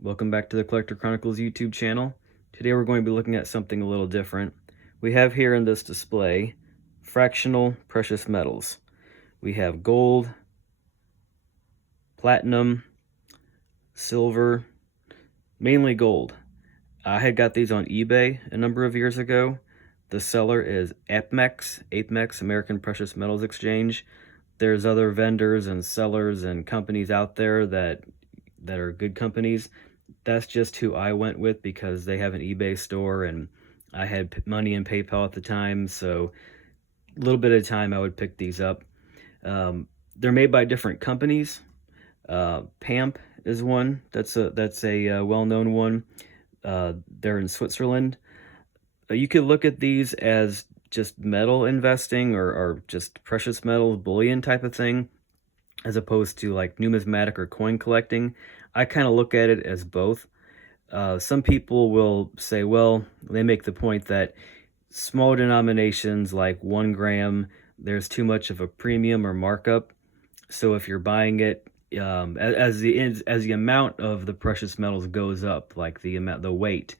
Welcome back to the Collector Chronicles YouTube channel. Today we're going to be looking at something a little different. We have here in this display fractional precious metals. We have gold, platinum, silver, mainly gold. I had got these on eBay a number of years ago. The seller is apmex, American Precious Metals Exchange. There's other vendors and sellers and companies out there that are good companies. That's just who I went with because they have an eBay store and I had money in PayPal at the time, so a little bit of time I would pick these up. They're made by different companies. Pamp is one. That's a well-known one. They're in Switzerland. You could look at these as just metal investing or just precious metals, bullion type of thing, as opposed to like numismatic or coin collecting. I kind of look at it as both. Some people will say, well, they make the point that small denominations like 1 gram, there's too much of a premium or markup. So if you're buying it, as the amount of the precious metals goes up, like the weight,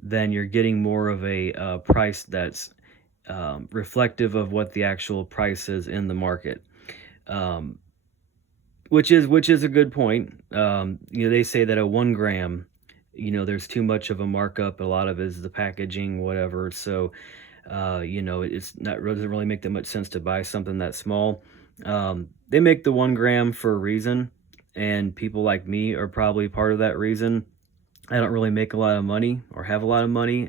then you're getting more of a price that's reflective of what the actual price is in the market. Which is a good point. They say that a 1 gram, there's too much of a markup. A lot of it is the packaging, whatever. So, it's not doesn't really make that much sense to buy something that small. They make the 1 gram for a reason, and people like me are probably part of that reason. I don't really make a lot of money or have a lot of money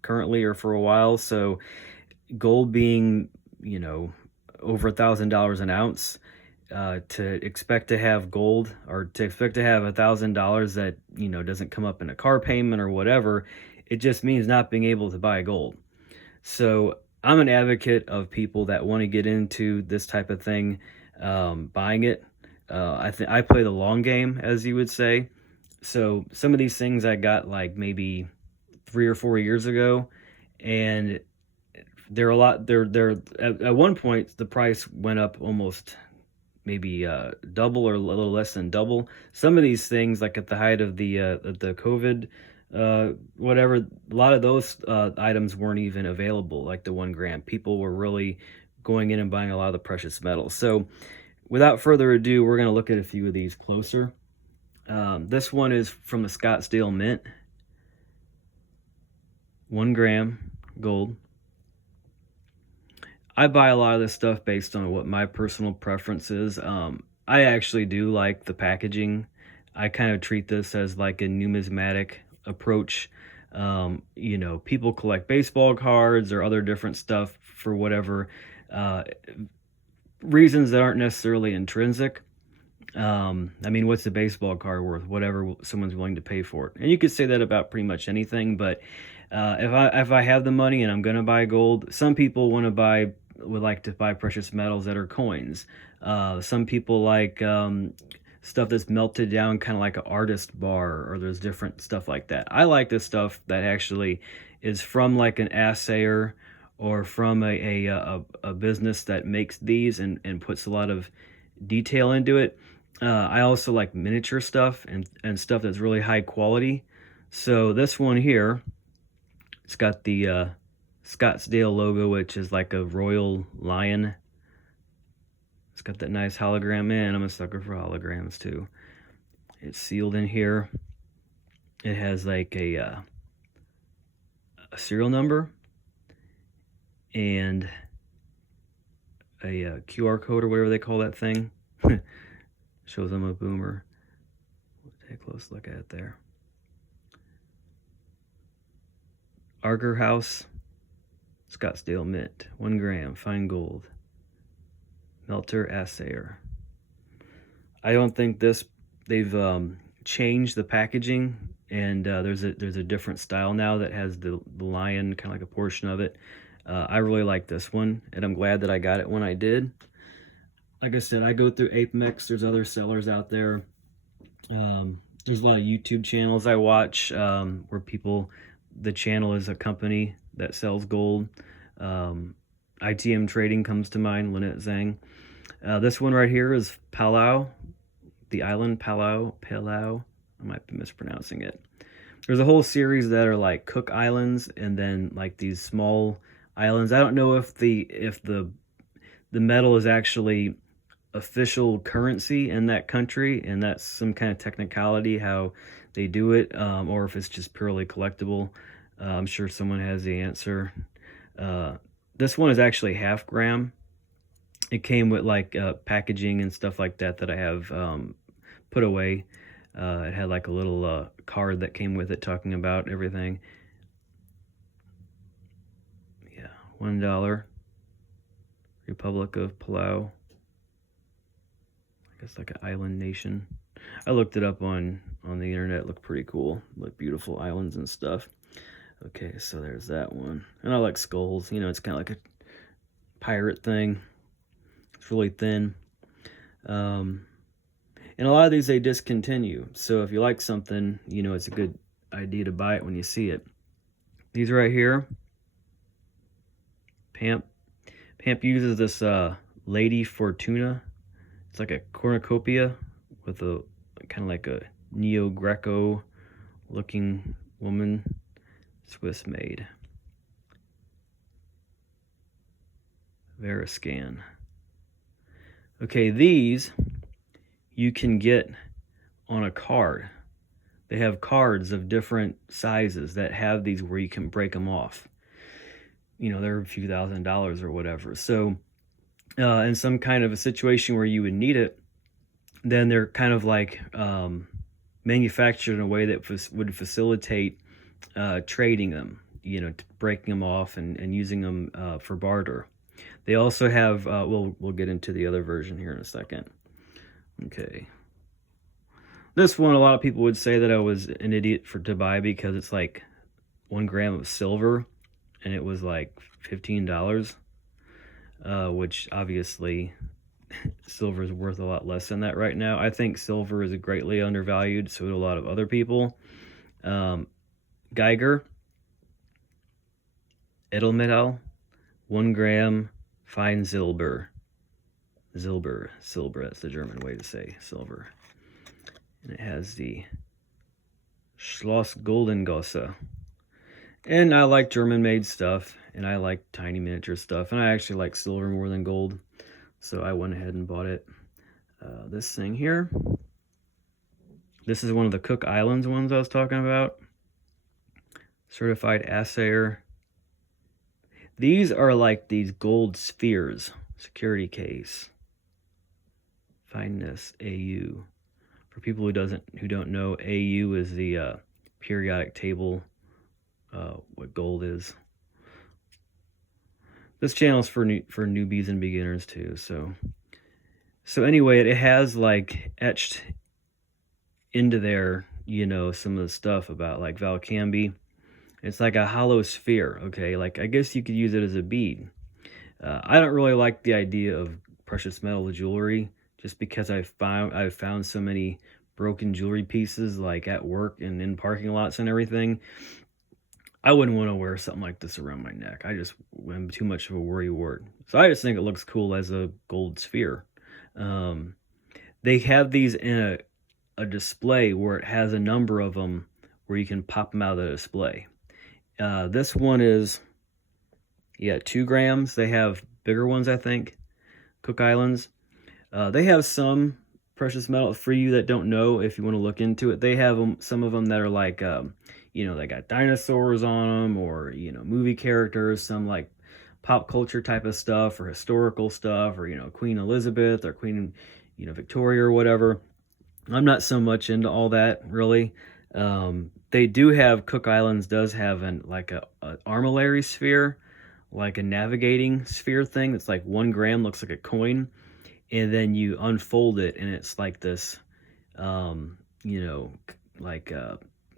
currently or for a while. So, gold being, over $1,000 an ounce. To expect to have gold or to expect to have $1,000 that doesn't come up in a car payment or whatever, it just means not being able to buy gold. So I'm an advocate of people that want to get into this type of thing, buying it. I play the long game, as you would say. So some of these things I got like maybe 3 or 4 years ago, and they're a lot. They're at one point the price went up almost maybe double or a little less than double. Some of these things, like at the height of the COVID, whatever, a lot of those items weren't even available, like the 1 gram. People were really going in and buying a lot of the precious metals. So without further ado, we're going to look at a few of these closer. This one is from the Scottsdale Mint. 1 gram gold. I buy a lot of this stuff based on what my personal preference is. I actually do like the packaging. I kind of treat this as like a numismatic approach. People collect baseball cards or other different stuff for whatever reasons that aren't necessarily intrinsic. What's a baseball card worth? Whatever someone's willing to pay for it. And you could say that about pretty much anything, but if I have the money and I'm gonna buy gold, some people would like to buy precious metals that are coins. Some people like stuff that's melted down, kind of like an artist bar, or there's different stuff like that. I like this stuff that actually is from like an assayer or from a business that makes these and puts a lot of detail into it. I also like miniature stuff and stuff that's really high quality. So this one here, it's got the Scottsdale logo, which is like a royal lion. It's got that nice hologram in. I'm a sucker for holograms too. It's sealed in here. It has like a serial number and a QR code or whatever they call that thing. Shows I'm a boomer. Take a close look at it there. Arger House, Scottsdale Mint, 1 gram, fine gold. Melter assayer. I don't think they've changed the packaging, and there's a different style now that has the lion, kind of like a portion of it. I really like this one, and I'm glad that I got it when I did. Like I said, I go through apmex. There's other sellers out there. There's a lot of YouTube channels I watch where the channel is a company that sells gold. ITM Trading comes to mind, Lynette Zhang. This one right here is Palau, the island Palau. I might be mispronouncing it. There's a whole series that are like Cook Islands, and then like these small islands. I don't know if the metal is actually official currency in that country, and that's some kind of technicality how they do it, or if it's just purely collectible. I'm sure someone has the answer. This one is actually half gram. It came with like packaging and stuff like that that I have put away. It had like a little card that came with it talking about everything. Yeah, $1. Republic of Palau. I guess like an island nation. I looked it up on the internet. It looked pretty cool. Like beautiful islands and stuff. Okay, so there's that one. And I like skulls. You know, it's kind of like a pirate thing. It's really thin. And a lot of these they discontinue. So if you like something, you know, it's a good idea to buy it when you see it. These right here, Pamp uses this Lady Fortuna. It's like a cornucopia with a kind of like a Neo-Greco looking woman, Swiss made. Veriscan. Okay, these you can get on a card. They have cards of different sizes that have these where you can break them off. You know, they're a few $1,000s or whatever. So in some kind of a situation where you would need it, then they're kind of like manufactured in a way that would facilitate trading them, you know, breaking them off and using them for barter. They also have, we'll get into the other version here in a second. Okay. This one, a lot of people would say that I was an idiot to buy because it's like 1 gram of silver, and it was like $15, which obviously silver is worth a lot less than that right now. I think silver is greatly undervalued, so do a lot of other people. Geiger, Edelmetall, 1 gram fine silver. Silber, that's the German way to say silver. And it has the Schloss Goldengosse. And I like German-made stuff, and I like tiny miniature stuff, and I actually like silver more than gold, so I went ahead and bought it. This thing here, this is one of the Cook Islands ones I was talking about. Certified assayer. These are like these gold spheres. Security case. Fineness, AU. For people who don't know, AU is the periodic table, what gold is. This channel is for newbies and beginners too. So anyway, it has like etched into there, you know, some of the stuff about like Valcambi. It's like a hollow sphere. Okay, like I guess you could use it as a bead. I don't really like the idea of precious metal jewelry, just because I've found so many broken jewelry pieces like at work and in parking lots and everything. I wouldn't want to wear something like this around my neck. I'm too much of a worrywart. So I just think it looks cool as a gold sphere. They have these in a display where it has a number of them where you can pop them out of the display. This one is, 2 grams. They have bigger ones, I think. Cook Islands. They have some precious metal for you that don't know. If you want to look into it, they have some of them that are like, you know, they got dinosaurs on them, or, you know, movie characters, some like pop culture type of stuff, or historical stuff, or, you know, Queen Elizabeth or Queen, you know, Victoria or whatever. I'm not so much into all that, really. They do have, Cook Islands does have an armillary sphere, like a navigating sphere thing that's like 1 gram, looks like a coin, and then you unfold it and it's like this, you know, like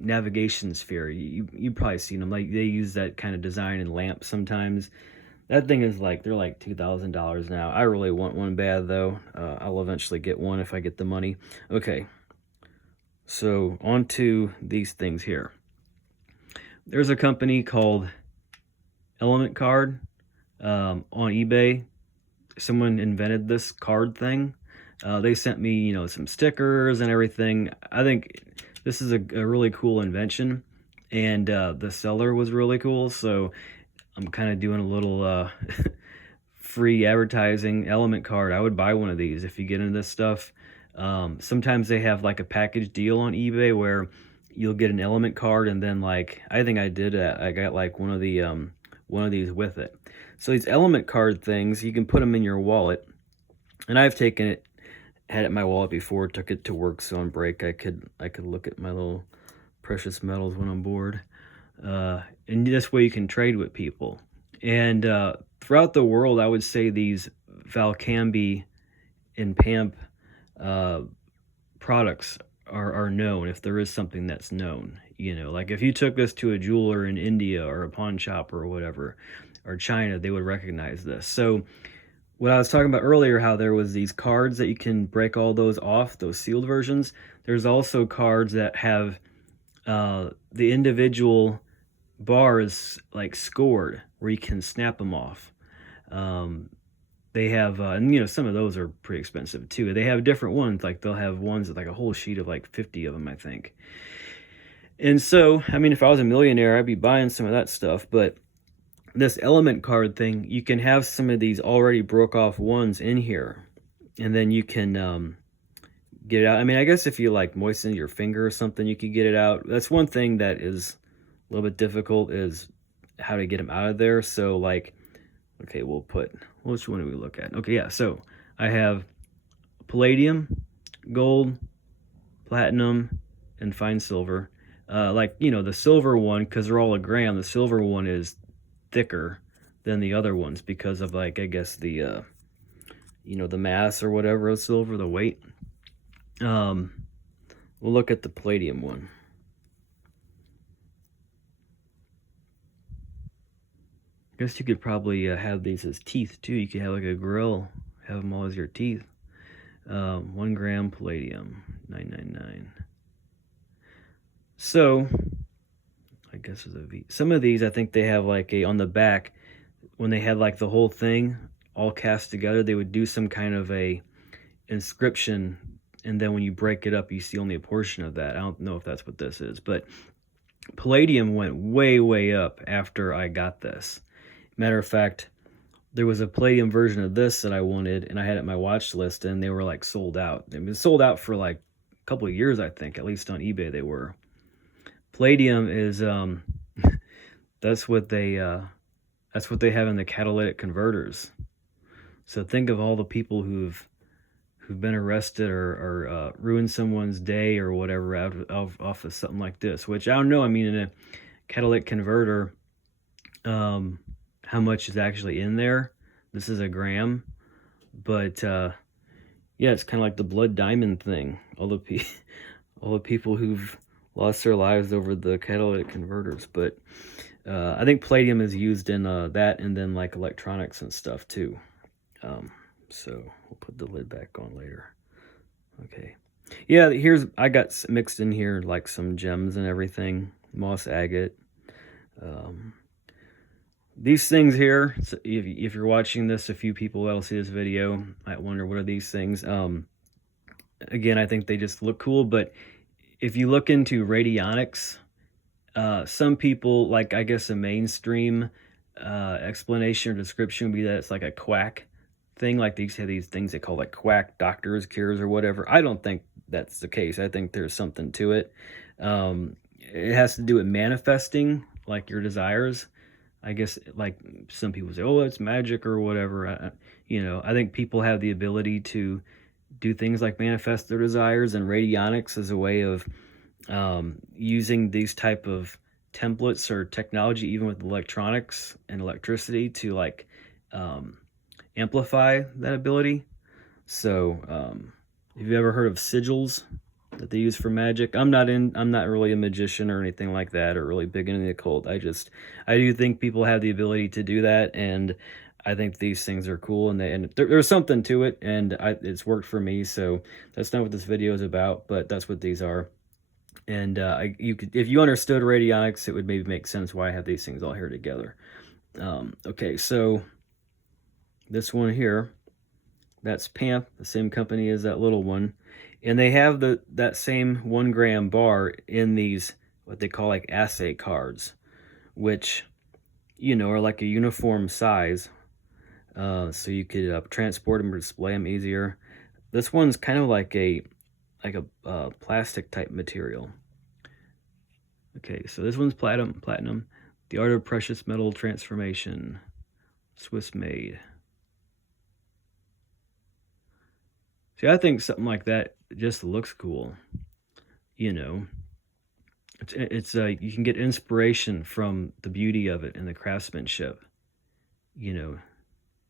navigation sphere. You've probably seen them. Like they use that kind of design in lamps sometimes. That thing is like, they're like $2,000 now. I really want one bad though. I'll eventually get one if I get the money. Okay, so on to these things here. There's a company called Element Card on eBay. Someone invented this card thing. They sent me, you know, some stickers and everything. I think this is a really cool invention, and the seller was really cool, so I'm kind of doing a little free advertising. Element card, I would buy one of these if you get into this stuff. Sometimes they have like a package deal on eBay where you'll get an element card, and then like I think I did I got like one of these with it. So these element card things, you can put them in your wallet, and I've taken it, had it in my wallet before, took it to work, so on break I could look at my little precious metals when I'm bored. And this way you can trade with people. And throughout the world, I would say these Valcambi and Pamp products are known, if there is something that's known. You know, like if you took this to a jeweler in India or a pawn shop or whatever, or China, they would recognize this. So what I was talking about earlier, how there was these cards that you can break all those off, those sealed versions. There's also cards that have the individual bars like scored, where you can snap them off. They have, and you know, some of those are pretty expensive too. They have different ones, like they'll have ones with like a whole sheet of like 50 of them, I think. And so, I mean, if I was a millionaire, I'd be buying some of that stuff. But this element card thing, you can have some of these already broke off ones in here, and then you can get it out. I mean, I guess if you like moisten your finger or something, you could get it out. That's one thing that is a little bit difficult, is how to get them out of there. So like, okay, we'll put, which one do we look at? Okay, yeah, so I have palladium, gold, platinum, and fine silver. Like, you know, the silver one, because they're all a gram, the silver one is thicker than the other ones because of, like, I guess the, you know, the mass or whatever of silver, the weight. We'll look at the palladium one. I guess you could probably have these as teeth too. You could have like a grill, have them all as your teeth. 1 gram palladium, $9.99. So, I guess there's a V. Some of these, I think they have like a, on the back, when they had like the whole thing all cast together, they would do some kind of a inscription, and then when you break it up, you see only a portion of that. I don't know if that's what this is, but palladium went way, way up after I got this. Matter of fact, there was a palladium version of this that I wanted, and I had it on my watch list, and they were like sold out. They've been sold out for like a couple of years, I think, at least on eBay they were. Palladium is that's what they have in the catalytic converters. So think of all the people who've been arrested or ruined someone's day or whatever off of something like this. Which I don't know. I mean, in a catalytic converter, how much is actually in there? This is a gram, but yeah, it's kind of like the blood diamond thing. All the people who've lost their lives over the catalytic converters. But I think palladium is used in that, and then like electronics and stuff too. So we'll put the lid back on later. Okay. Yeah, I got mixed in here like some gems and everything. Moss agate. These things here, so if you're watching this, a few people that'll see this video might wonder, what are these things? Again, I think they just look cool, but if you look into radionics, some people, like, I guess a mainstream explanation or description would be that it's like a quack thing. Like they have these things they call like quack doctors, cures, or whatever. I don't think that's the case. I think there's something to it. It has to do with manifesting like your desires. I guess, like some people say, oh, it's magic or whatever. You know, I think people have the ability to do things like manifest their desires, and radionics is a way of using these type of templates or technology, even with electronics and electricity, to like amplify that ability. So have you ever heard of sigils that they use for magic? I'm not really a magician or anything like that, or really big into the occult. I do think people have the ability to do that, and I think these things are cool, and there's something to it, and it's worked for me. So that's not what this video is about, but that's what these are. And if you understood radionics, it would maybe make sense why I have these things all here together. Okay, so this one here, that's Pamp, the same company as that little one. And they have that same 1 gram bar in these, what they call like assay cards, which, you know, are like a uniform size. So you could transport them or display them easier. This one's kind of like a plastic type material. Okay, so this one's platinum. The Art of Precious Metal Transformation, Swiss made. See, I think something like that just looks cool. You know, it's you can get inspiration from the beauty of it and the craftsmanship. You know,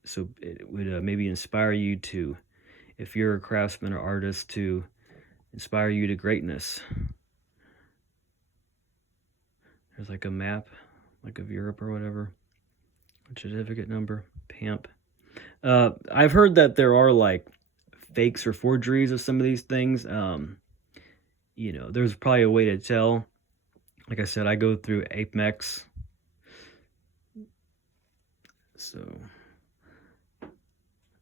so it would maybe inspire you to, if you're a craftsman or artist, to inspire you to greatness. There's like a map, like of Europe or whatever. Certificate number, Pamp. I've heard that there are like fakes or forgeries of some of these things. You know, there's probably a way to tell. Like I said, I go through apmex. So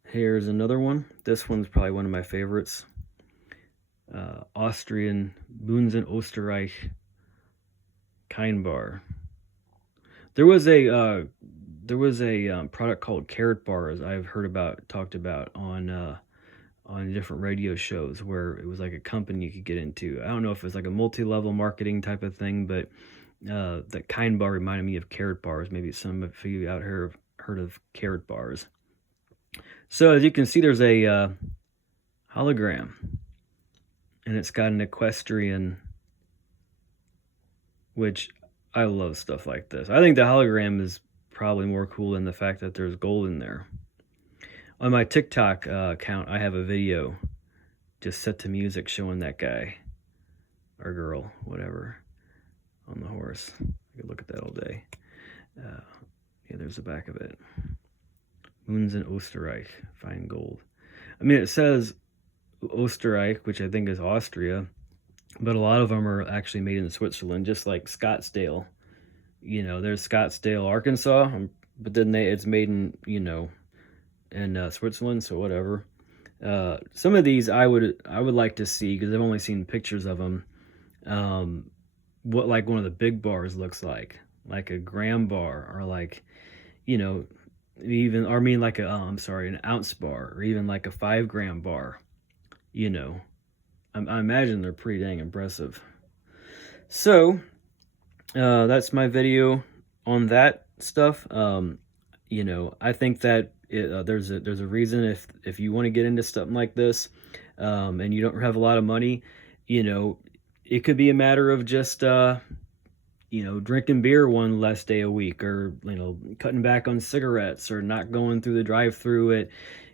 here's another one. This one's probably one of my favorites. Austrian Bunsen Österreich CombiBar. There was a product called CombiBars I've heard about, talked about on different radio shows, where it was like a company you could get into. I don't know if it's like a multi-level marketing type of thing, but that CombiBar reminded me of CombiBars. Maybe some of you out here have heard of CombiBars. So as you can see, there's a hologram, and it's got an equestrian, which I love stuff like this. I think the hologram is probably more cool than the fact that there's gold in there. On my TikTok account, I have a video just set to music showing that guy or girl, whatever, on the horse. I could look at that all day. Yeah, there's the back of it. Bunsen Österreich, fine gold. I mean, it says Österreich, which I think is Austria, but a lot of them are actually made in Switzerland, just like Scottsdale. You know, there's Scottsdale, Arkansas, but then it's made in, you know, in Switzerland, so whatever. Some of these I would like to see, because I've only seen pictures of them. What like one of the big bars looks like a gram bar, or like, you know, even, or I mean like a an ounce bar, or even like a 5 gram bar. You know, I imagine they're pretty dang impressive. So that's my video on that stuff. You know, I think that there's a reason if you want to get into something like this, and you don't have a lot of money, you know, it could be a matter of just you know, drinking beer one less day a week, or, you know, cutting back on cigarettes, or not going through the drive-through at,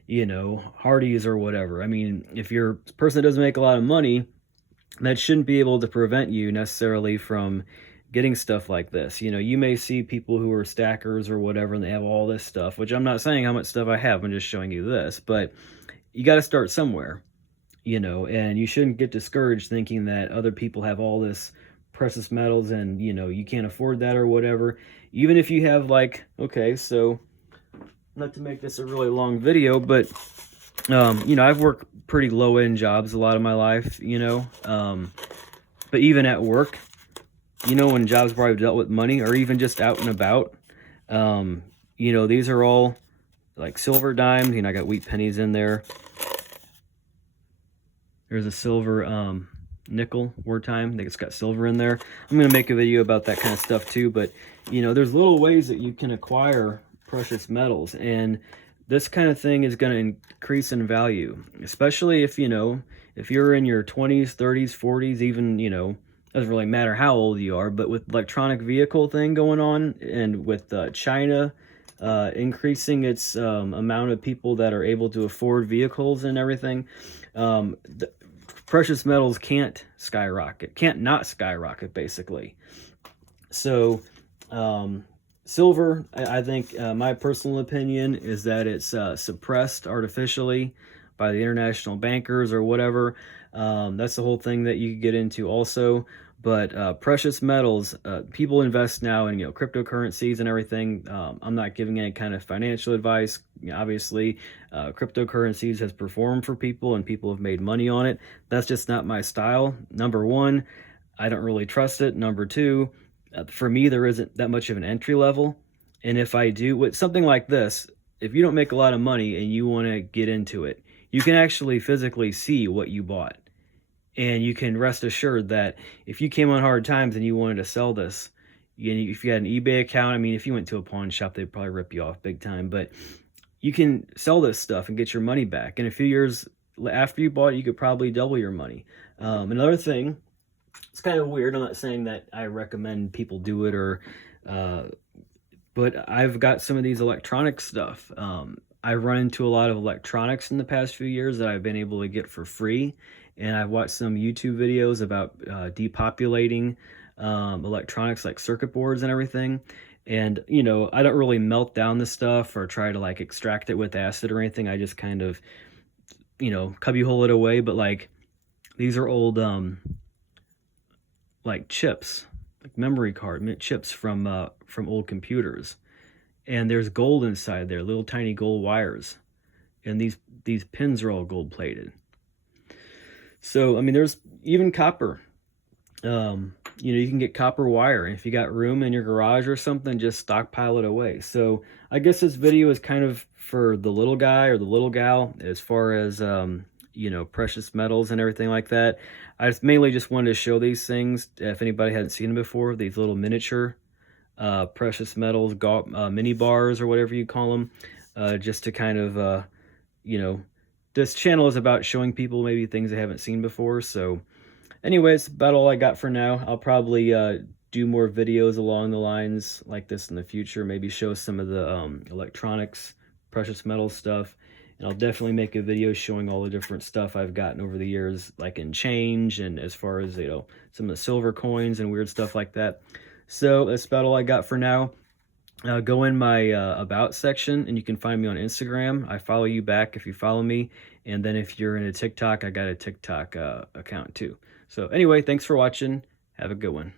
you know, Hardee's or whatever. I mean, if you're a person that doesn't make a lot of money, that shouldn't be able to prevent you necessarily from getting stuff like this. You know, you may see people who are stackers or whatever, and they have all this stuff, which I'm not saying how much stuff I have, I'm just showing you this, but you got to start somewhere, you know, and you shouldn't get discouraged thinking that other people have all this precious metals and, you know, you can't afford that or whatever. Even if you have, like, okay, so not to make this a really long video, but you know, I've worked pretty low-end jobs a lot of my life, you know, but even at work, you know, when jobs where I've dealt with money, or even just out and about, you know, these are all like silver dimes. You know, I got wheat pennies in there. There's a silver nickel wartime. I think it's got silver in there. I'm going to make a video about that kind of stuff too, but, you know, there's little ways that you can acquire precious metals, and this kind of thing is going to increase in value, especially if, you know, if you're in your 20s, 30s, 40s, even, you know, doesn't really matter how old you are, but with electronic vehicle thing going on, and with China increasing its amount of people that are able to afford vehicles and everything, precious metals can't not skyrocket, basically. So silver, I think, my personal opinion is that it's suppressed artificially by the international bankers or whatever. That's the whole thing that you could get into also. But precious metals, people invest now in cryptocurrencies and everything. I'm not giving any kind of financial advice. Obviously, cryptocurrencies has performed for people and people have made money on it. That's just not my style. Number one, I don't really trust it. Number two, for me, there isn't that much of an entry level. And if I do with something like this, if you don't make a lot of money and you want to get into it, you can actually physically see what you bought. And you can rest assured that if you came on hard times and you wanted to sell this, if you had an eBay account, I mean, if you went to a pawn shop, they'd probably rip you off big time. But you can sell this stuff and get your money back. And a few years after you bought it, you could probably double your money. Another thing, it's kind of weird. I'm not saying that I recommend people do it, but I've got some of these electronic stuff. I've run into a lot of electronics in the past few years that I've been able to get for free. And I've watched some YouTube videos about depopulating electronics like circuit boards and everything. And, I don't really melt down the stuff or try to like extract it with acid or anything. I just kind of, cubbyhole it away. But like these are old like chips, like memory card chips from old computers. And there's gold inside there, little tiny gold wires. And these pins are all gold plated. So, I mean, there's even copper. You can get copper wire. If you got room in your garage or something, just stockpile it away. So I guess this video is kind of for the little guy or the little gal as far as, precious metals and everything like that. I mainly just wanted to show these things. If anybody hadn't seen them before, these little miniature precious metals, mini bars or whatever you call them, just to kind of, this channel is about showing people maybe things they haven't seen before. So anyways, about all I got for now. I'll probably do more videos along the lines like this in the future. Maybe show some of the electronics, precious metal stuff. And I'll definitely make a video showing all the different stuff I've gotten over the years, like in change and as far as, some of the silver coins and weird stuff like that. So that's about all I got for now. Go in my about section and you can find me on Instagram. I follow you back if you follow me. And then if you're into TikTok, I got a TikTok account too. So anyway, thanks for watching. Have a good one.